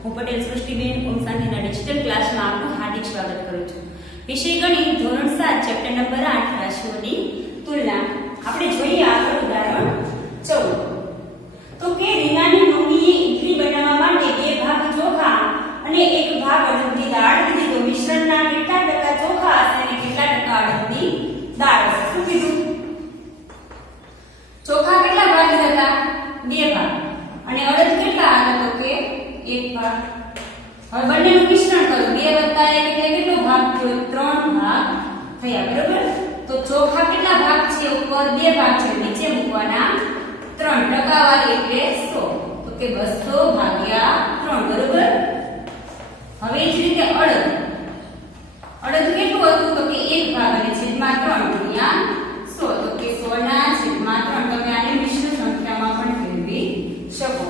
હું પટેલ સૃષ્ટિબેન ઓમ શાંતિના ડિજિટલ ક્લાસમાં આપનું હાર્દિક સ્વાગત કરું છું. વિષય ગણિત ધોરણ 7 ચેપ્ટર નંબર 8 રાશિઓની તુલના. આપણે જોઈએ આગળ ઉદાહરણ 14. તો કે રીનાની મમ્મીએ ઇડલી બનાવવા માટે 2 ભાગ ચોખા અને 1 ભાગ અડદની દાળ લીધી. તો મિશ્રણના કેટલા ટકા ચોખા હશે અને કેટલા ટકા અડદની દાળ હશે? શું કીધું? ચોખા કેટલા ભાગ હતા? 2 ભાગ. અને અડદ કેટલા હતા? તો કે 1 ભાગ. હવે બંનેનું મિશ્રણ કરો. 2 વત્તા 1 એટલે કેટલો ભાગ થયો? 3 ભાગ થયા. બરાબર? તો ચોખા કેટલા ભાગ છે? ઉપર 2 ભાગ છે, નીચે મૂકવાના 3. ટકાવારી એટલે 100. તો કે 200 ભાગ્યા 3. બરાબર? હવે એ જ રીતે અડદ કેટલું હતું? તો કે 1 ભાગ અને છેદમાં 3 ગુણ્યા 100. તો કે 100 ના છેદમાં 3. તમે આને મિશ્ર સંખ્યામાં પણ ફેરવી શકો.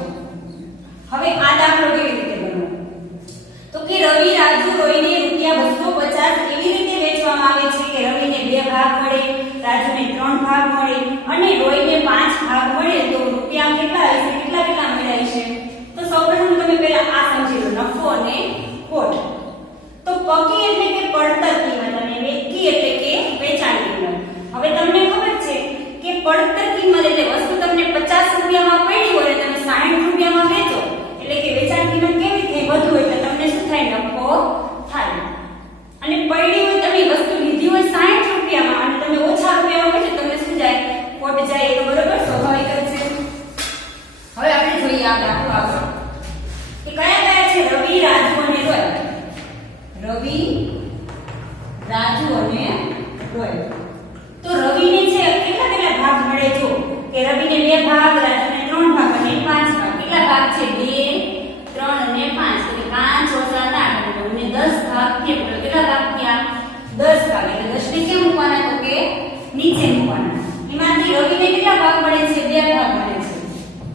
હવે આ દાખલો કેવી રીતે ગણવો? તો કે રવિ, રાજુ, રોહિને રૂપિયા 250 એવી રીતે વેચવામાં આવે છે કે રવિને 2 ભાગ મળે, રાજુને 3 ભાગ મળે અને રોહિને 5 ભાગ મળે. તો રૂપિયા કેટલા હશે? કેટલા મળ્યા હશે? તો સૌપ્રથમ તમે પહેલા આ સમજી લો, નફો અને ખોટ. તો પકી એટલે કે પડતર કિંમત અને વેચી એટલે કે વેચાણ કિંમત. હવે તમને ખબર છે કે પડતર કિંમત એટલે વસ્તુ તમને 50 રૂપિયામાં પડી હોય અને તમે 60 રૂપિયામાં વેચો એટલે કે વેચાણ કિંમત કેવી થાય? વધુ એટલે તમને શું થાય? નફો થાય. અને પડી હોય તમે વસ્તુ લીધી હોય 60 રૂપિયામાં અને તમે ઓછા રૂપિયામાં વેચો તમને શું જાય? ખોટ જાય. એ તો બરોબર સ્વાભાવિક જ છે. હવે આપણે જોઈએ આ દાખલો આગળ કે કયા છે? રવિ, રાજુ અને રોય. રવિ, રાજુ અને રોય. તો રવિને છે કેટલા ભાગ મળે? જો કે રવિને 2 ભાગ, રાજુને 3 ભાગ અને 5 ભાગ. કેટલા ભાગ છે? 2, 3 અને 5. એટલે 5 ઓછા 8 એટલે રવિને 10 ભાગ થયા. કેટલા ભાગ થયા? 10 ભાગ. એટલે 10 ને કેમ મૂકવાના? તો કે નીચે મૂકવાના. એમાંથી રવિને કેટલા ભાગ મળે છે? 2 ભાગ મળે છે.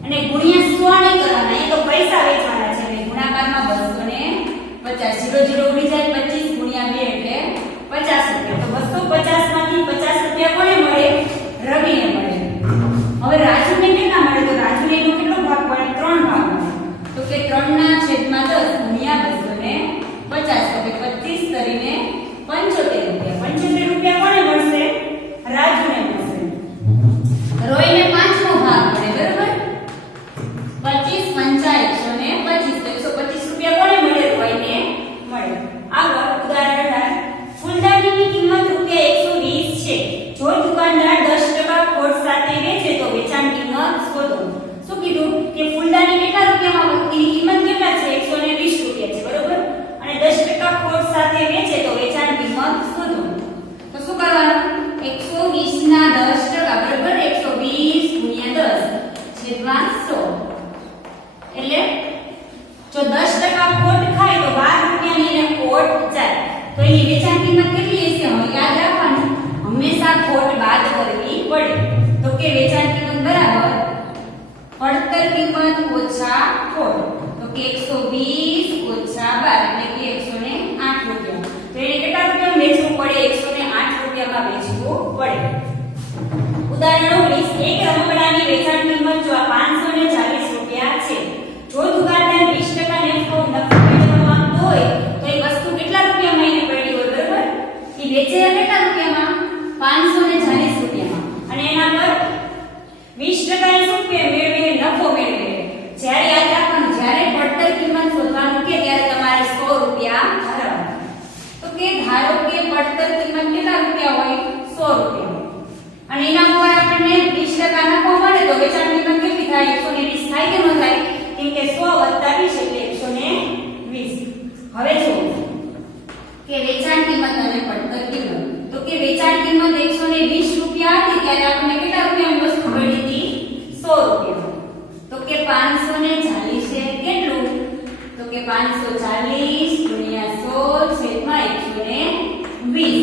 અને ગુણ્યા 100 નહીં કરવાના, એ તો પૈસા વેચવાના છે. એટલે ગુણાકારમાં 250. 0 0 ઉડી જાય. 25 ગુણ્યા 2 એટલે 50 રૂપિયા. તો 250 માંથી 50 રૂપિયા કોને મળે? રવિને મળે. હવે રાજુને કેટલા મળે? તો રાજુને એનો કેટલો ભાગ મળે? 3 ભાગ મળે. તો કે 3 ના છેદમાં 10 ગુણ્યા 250. તો કે 25 કરીને 75 રૂપિયા. 75 રૂપિયા કોને મળશે? રાજુને મળશે. રોયને 5નો ભાગ મળે. બરાબર? 25 5 125. તો 125 રૂપિયા કોને મળે? રોયને મળે. આગળ ઉદાહરણ 18. ફૂલદાનીની કિંમત રૂપિયા 120 છે. જો દુકાનદાર 10% ખોટ સાથે વેચે તો વેચાણ કિંમત શોધો. શું કીધું? કે ફૂલદાની કેટલા રૂપિયામાં? એની કિંમત કેટલા છે? 120 રૂપિયા છે. બરોબર? અને 10% ખોટ સાથે વેચે તો વેચાણ કિંમત શોધો. તો શું કરવાનું? 120 ના 10%. બરોબર? 120 ગુણ્યા 10 છેદમાં 100. એટલે જો 10% ખોટ ખાય તો 12 રૂપિયાની એને ખોટ જાય. તો એની વેચાણ કિંમત કેટલી હશે? હવે યાદ રાખવાનું, હંમેશા ખોટ બાદ કરવી પડે. તો કે વેચાણ કિંમત બરાબર પડતર કિંમત ઓછા ખોટ. તો કે 120 ઓછા 12 એટલે કે 108 રૂપિયા. તો એને કેટલા રૂપિયામાં વેચવું પડે? 108 રૂપિયામાં વેચવું પડે. ઉદાહરણ 19. એક રમકડાની વેચાણ કિંમત જો આ 540 રૂપિયા છે. જો દુકાનદાર 20% નફો મેળવવા માંગતો હોય તો એ વસ્તુ કેટલા રૂપિયામાં એને પડી હોય? બરાબર? એ વેચેલા કેટલા રૂપિયામાં? 540 રૂપિયામાં. અને એના પર 20% શું મેળવે? નફો મેળવે. જ્યારે યાદ રાખવાનું, જ્યારે પડતર કિંમત શોધવાનું કે ત્યારે તમારે 100 રૂપિયા ધરવાના. તો કે ધારો કે પડતર કિંમત કેટલા રૂપિયા હોય? 100 રૂપિયા. અને એના ઉપર આપણને 20% નફો મળે તો વેચાણ કિંમત કેટલી થાય? 120 થાય કે ન થાય? કેમ કે 100 + 20 એટલે 120. હવે જો કે વેચાણ કિંમત અને પડતર કિંમત. તો કે વેચાણ કિંમત 120 રૂપિયા હતી ત્યારે આપણને કેટલા રૂપિયાની વસ્તુ મળી હતી? 100 રૂપિયા. તો કે 540 છે કેટલું? તો કે 540 ગુણ્યા 100 છેદમાં 120.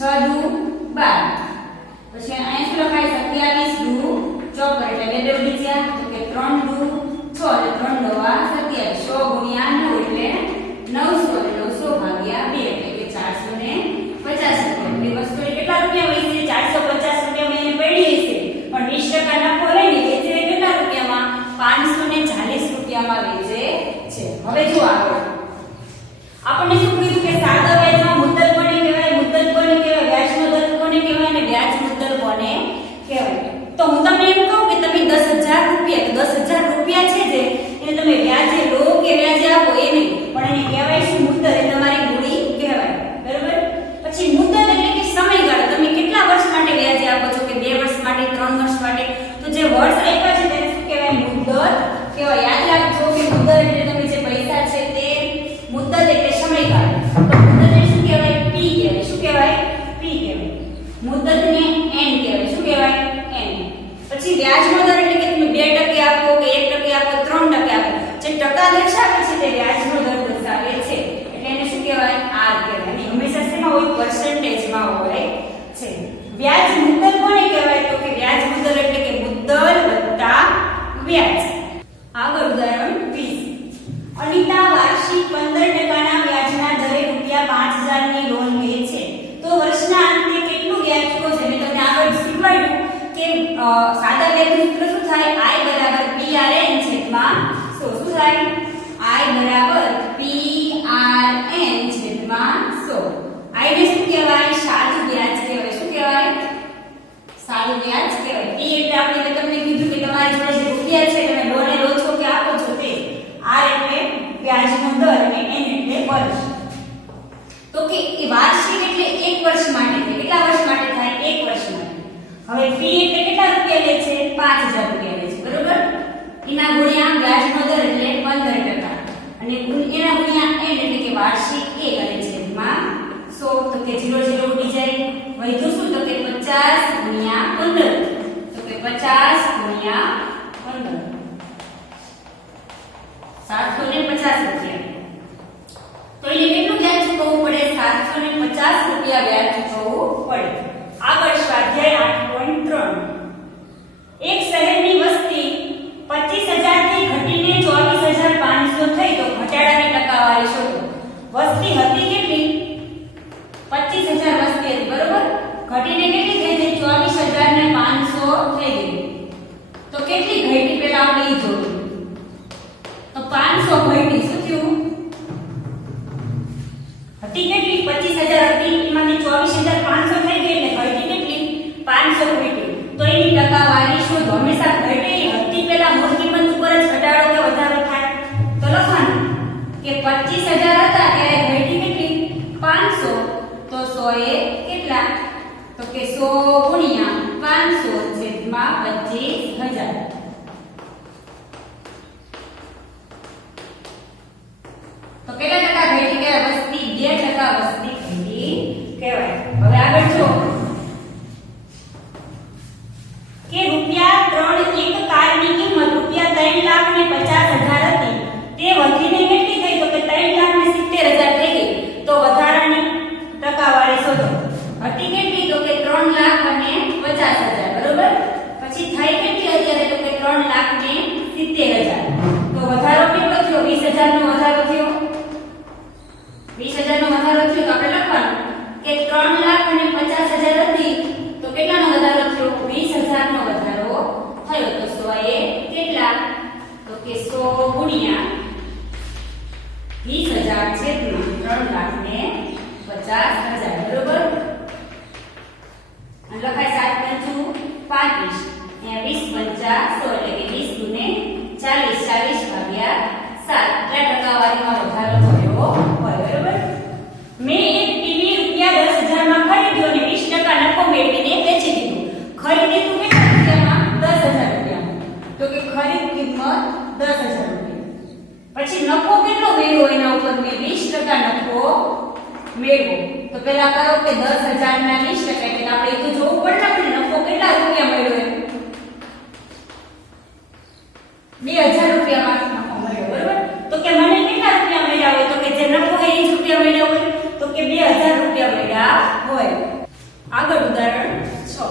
6 દુ 12. પછી અહીંયા શું લખાય 27 દુ 54 એટલે 2 બીજા તો કે 3 દુ 6 એટલે 3 નવા 27 100 ગુણ્યા 9 એટલે 900 એટલે 900 ભાગ્યા 2 એટલે કે 450 રૂપિયા. એ વસ્તુને કેટલા રૂપિયા હોય છે? 450 રૂપિયા મેં પડી હશે પણ 20% નફો લઈને વેચે કેટલા રૂપિયામાં? 540 રૂપિયામાં વેચે છે. હવે જો આગળ આપણને શું કીધું કે સાદા વ્યાજમાં મુદ્દલ કોને કહેવાય, મુદ્દલ કોને કહેવાય, વ્યાજનો દર કોને કહેવાય અને વ્યાજ મુદ્દલ કોને કહેવાય. તો હું તમને એમ કહું કે તમે 10000 રૂપિયા, તો 10000 રૂપિયા છે જે એને તમે વ્યાજે લો કે વ્યાજે આપો એ નહીં, પણ એને કહેવાય શું? મુદ્દલ. એ તમારી મૂડી કહેવાય. બરાબર? પછી મુદ્દલ એટલે કે સમયગાળો. તમે કેટલા વર્ષ માટે વ્યાજે આપો છો? કે 2 વર્ષ માટે, 3 વર્ષ માટે. તો જે વર્ષ આપ્યા છે તેને શું કહેવાય? મુદ્દલ કહેવાય. યાદ રાખજો કે મુદ્દલ એટલે તમે જે પૈસા છે તે મુદ્દલ એટલે સમયગાળો. તો મુદ્દલને શું કહેવાય? પી કહેવાય. શું કહેવાય? પી કહેવાય. મુદ્દતને એન કહેવાય. શું કહેવાય? એન. પછી વ્યાજનો દર એટલે કે તમે 2% આપો કે 1% આપો, 3% આપો. જે ટકા દર્શાવે છે તે વ્યાજનો દર દર્શાવે છે. એટલે એને શું કહેવાય? આર કહેવાય. અને હંમેશા શેમાં હોય? પર્સન્ટેજમાં હોય છે. વ્યાજ મુદ્દલ કોને કહેવાય? તો કે વ્યાજ મુદ્દલ એટલે કે મુદ્દલ વત્તા વ્યાજ. આગળ ઉદાહરણ 20. અનિતા વાર્ષિક 15% વ્યાજના દરે ₹5000 ની લોન લે છે. તો વર્ષના અંતે કેટલું વ્યાજ ચૂકવશે? મેં તમને આગળ શીખવાડ્યું કે સાદા વ્યાજનું સૂત્ર શું થાય? I PRN છેદમાં 100. શું થાય? I PRN છેદમાં 100. I ને શું કહેવાય? સાદું વ્યાજ કહેવાય. શું કહેવાય? સાદું વ્યાજ કહેવાય. P એટલે આપણે તમને કીધું કે તમારી જોડે જે રૂપિયા છે તમે લોને લો છો કે આપો છો તે. R એટલે વ્યાજનો દર અને N એટલે વર્ષ. તો કે એ વાર્ષિક એટલે 1 વર્ષ માટે થાય. કેટલા વર્ષ માટે થાય? 1 વર્ષ માટે. હવે P એટલે કેટલા રૂપિયા લે છે? 5000 રૂપિયા લે છે. બરોબર? એના ગુણ્યા વ્યાજનો દર એટલે 15% અને એના ગુણ્યા N એટલે કે વાર્ષિક 1 અને છેદમાં 100. તો કે 0 0 ઉડી જાય. વધ્યું શું? તો કે 50 ગુણ્યા 15. તો કે 50 ગુણ્યા 15 750 રૂપિયા. તો એને કેટલું વ્યાજ ચૂકવવું પડે? 750 રૂપિયા વ્યાજ ચૂકવવું પડે. આગળ સ્વાધ્યાય 8.3. એક શહેરની વસ્તી 25000 થી ઘટીને 24500 થઈ તો ઘટાડાની ટકાવારી શોધો. વસ્તી હતી કેટલી? 25000 વસ્તી હતી. બરોબર? ઘટીને કેટલી થઈ ગઈ? 24500 થઈ ગઈ. તો કેટલી ઘટી પહેલા આપણે ઈ જોયું. તો 500 ઘટી. શું થયું? હતી કેટલી? 25000 હતી, એમાંથી 24500 થઈ ગઈ એટલે ઘટી કેટલી? 500 ઘટી. તો એની ટકાવારી શોધો. હંમેશા ઘટેલી હતી પહેલા મૂળ કિંમત ઉપર જ ઘટાડો કે વધારો થાય. તો લખવાનું કે 25000 હતા ત્યારે ઘટી કેટલી? 500. તો 100 એ કેટલા? તો કે 100 ગુણ્યા 500 છેદમાં 25000. તો કેટલા ટકા ઘટી કહેવાય? વસ્તી 2% વસ્તી ઘટી કહેવાય. હવે આગળ જો કે ₹3 એક કારની કિંમત ₹3,50,000 હતી તે વધીને કેટલી થઈ? તો કે 3,70,000 થઈ ગઈ. તો વધારાની ટકાવારી શોધો. હતી કેટલી? તો કે 3,50,000. બરોબર? પછી થઈ કેટલી અત્યારે? તો કે 3,70,000. તો વધારો કેટલો થયો? 20000 નો વધારો થયો. 20000 નો વધારો થયો તો આપણે લખવાનું કે 3,50,000 હતી તો કેટલાનો વધારો થયો? 20000 નો વધારો થયો. તો 100 એ કેટલા? તો કે 100 ગુણ્યા 20000 છેદમાં 3,50,000. બરોબર? અને લખાય 7 5 35. અહીંયા 20 5 100 એટલે કે 20 ગુણે 40 40 ભાગ્યા 7. એટલા ટકાવારીમાં વધારો થયો હોય. બરોબર? મેં એક ટીવી ₹10,000 માં ખરીદ્યો અને 20% નફો મેળવીને વેચી દીધું. ખરીદી તું કેટલા રૂપિયામાં? 10,000 રૂપિયામાં. તો કે ખરીદ કિંમત 10,000 રૂપિયા. પછી નફો કેટલો મેળવ્યો? એના ઉપર મેં 20% નફો મેળવ્યો. તો પહેલા કરો કે 10,000 ના 20% એટલે આપણે એ તો જોવું પડે ને નફો કેટલા રૂપિયા મળ્યો એમ. 2,000 રૂપિયામાં નફો મળ્યો. બરોબર? તો કે મને કેટલા રૂપિયા મળ્યા હોય? તો કે જે નફો હોય એ જ રૂપિયા મળ્યા હોય. તો કે 2,000 રૂપિયા મળ્યા હોય. આગળ ઉદાહરણ 6.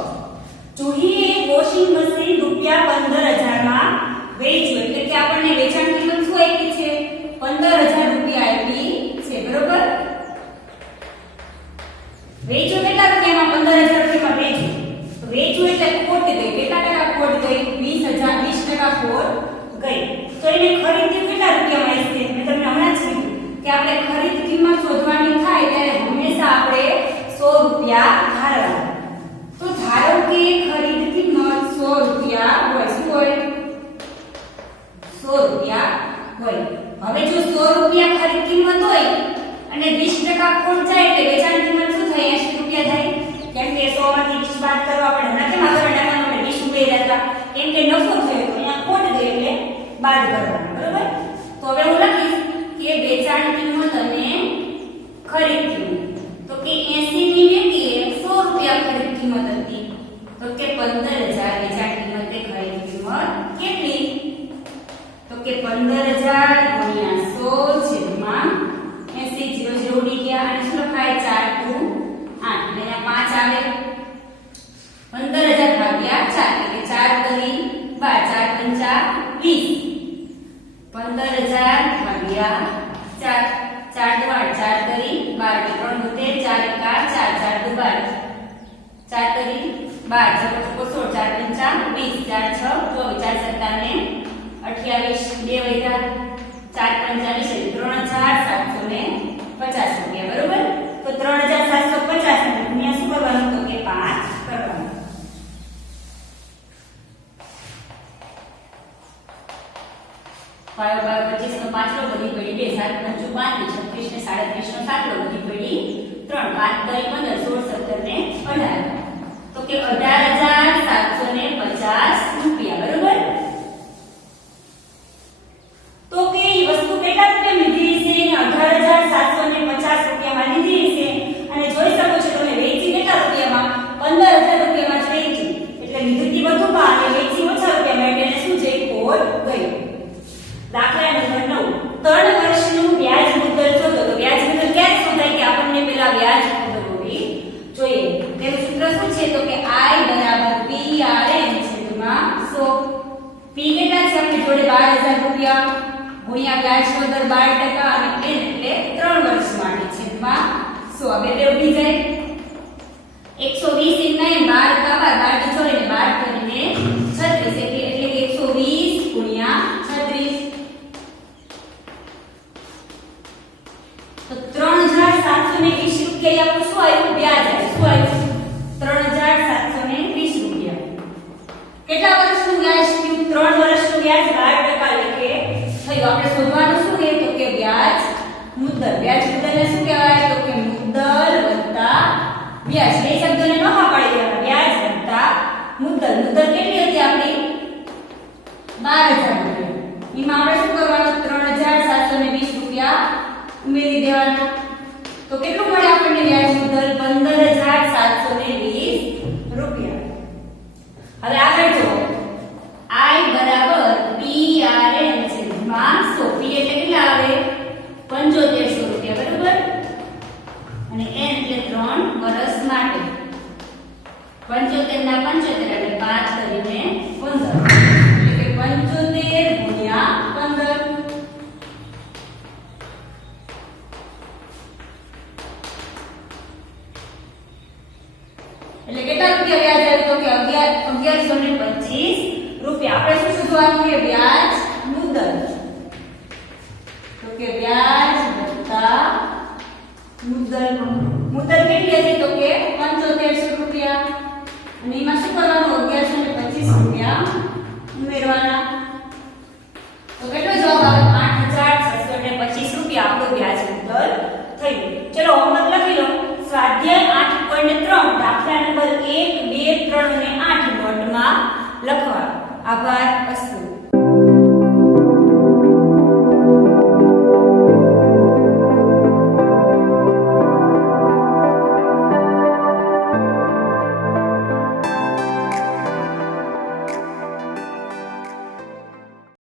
ખોટ ગઈ. કેટલા ટકા ખોટ ગઈ? 20% ખોટ ગઈ. તો એને ખરીદી કેટલા રૂપિયામાં હશે? મેં તમને હમણાં જ કીધું કે આપણે ખરીદ કિંમત શોધવાની થાય ત્યારે હંમેશા આપણે 100 રૂપિયા ધારવા. તો ધારો કે ખરીદ કિંમત 100 રૂપિયા હોય. શું હોય? 100 રૂપિયા હોય. હવે જો 100 રૂપિયા ખરીદ કિંમત હોય અને 20% ખોટ જાય એટલે વેચાણ કિંમત શું થાય? 80 રૂપિયા થાય. કેમ કે 100 માંથી 20 બાદ કરવા આપણે હમણાં કેમ આગળ નાખવાનું આપણે 20 ઉમેર્યા હતા. કેમ કે નફો થયો તો અહીંયા ખોટ ગઈ એટલે બાદ કરવાનું. બરોબર? તો હવે હું લખીશ કે વેચાણ કિંમત અને ખરીદ કિંમત. તો કે 80 ની વેટીએ 100 રૂપિયા ખરીદ કિંમત હતી. તો કે 15000 વેચાણ કિંમતે ખરીદ કિંમત કેટલી? તો કે 15000 ગુણ્યા 100 છેદમાં 80. 0 0 ઉડી ગયા અને શું લખાય? 4 2 8 એટલે અહીંયા 5 આવે. 15000 ભાગ્યા 4 એટલે કે 4 તરી 12 4 પંચા 20. 15000 ભાગ્યા 4 4 2 8 4 તરી 12 એટલે 3 ગુતે 4 એકા 4 4 2 12 4 તરી 12 6 16 4 પંચા 20 4 6 24 4 સત્તા ને 28 બે વૈધા 4 પંચા 20 3750 રૂપિયા. બરોબર? તો 3750 ને ગુણ્યા શું કરવાનું? તો કે 5 કરવાનું. પાયો 25 નો 5 લો બધી પડી 2 7 5 35 ને 37 નો 7 લો બધી પડી 3 5 દરી 15 16 17 ને 18. તો કે 18750 રૂપિયા. બરોબર? તો કે એ વસ્તુ કેટલા રૂપિયામાં લીધી છે? 18750 રૂપિયામાં લીધી છે. અને જોઈ શકો છો તમે વેચી કેટલા રૂપિયામાં? 15000 રૂપિયામાં જ વેચી. એટલે લીધું વધુ ભાવ અને વેચી ઓછા રૂપિયામાં એટલે શું છે? ખોટ ગઈ. દાખલા નંબર 9 3 વર્ષનું વ્યાજ મુદ્દલ શોધો. તો વ્યાજ મુદ્દલ ક્યારે શોધાય? કે આપણને પહેલા વ્યાજ મુદ્દલ હોવી જોઈએ. તેનું સૂત્ર શું છે? તો કે I = PRN છેદમાં 100. P કેટલા છે આપણી જોડે? 12000 રૂપિયા ગુણ્યા વ્યાજનો દર 12% અને n એટલે 3 વર્ષ માટે છેદમાં 100. હવે તે ઉડી જાય 120 × 9 12 કા 12 છોડીને 12 કરીને 36 એટલે કે 120 ગુણ્યા 36. તો 3720 રૂપિયા આપણું શું આવ્યું? વ્યાજ આવ્યું. શું આવ્યું? 3720 રૂપિયા. કેટલા વર્ષનું વ્યાજ થયું? 3 વર્ષનું વ્યાજ 12% એટલે થયું. આપણે શોધવાનું શું છે? તો કે વ્યાજ મુદ્દલ. વ્યાજ મુદ્દલને શું કહેવાય? તો કે મુદ્દલ વત્તા વ્યાજ. બે શબ્દોને ન પાડી દેવાના. વ્યાજ વત્તા મુદ્દલ. મુદ્દલ કેટલી હતી આપણી? 12000 રૂપિયા. એમાં આપણે શું કરવાનું? 3720 રૂપિયા ઉમેરી દેવાના. તો કેટલું મળે આપણને વ્યાજ મુદ્દલ? 15720 રૂપિયા. હવે આગળ જો I = PRN છેદમાં 100. P એટલે કેટલા આવે? 7500 રૂપિયા. બરોબર? અને n એટલે 3 વર્ષ માટે. 75 ના 75 એટલે 5 કરીને 15 એટલે કે 75 ગુણ્યા 15. એટલે કેટલા રૂપિયા વ્યાજ આવ્યું? તો કે 1125 રૂપિયા. આપણે શું શોધવાનું છે? વ્યાજ મુદ્દલ. તો કે વ્યાજ વત્તા મુદ્દલ. મુદ્દલ કેટલી હતી? તો કે 7500 રૂપિયા. અને એમાં શું કરવાનું? 1125 રૂપિયા ઉમેરવાના.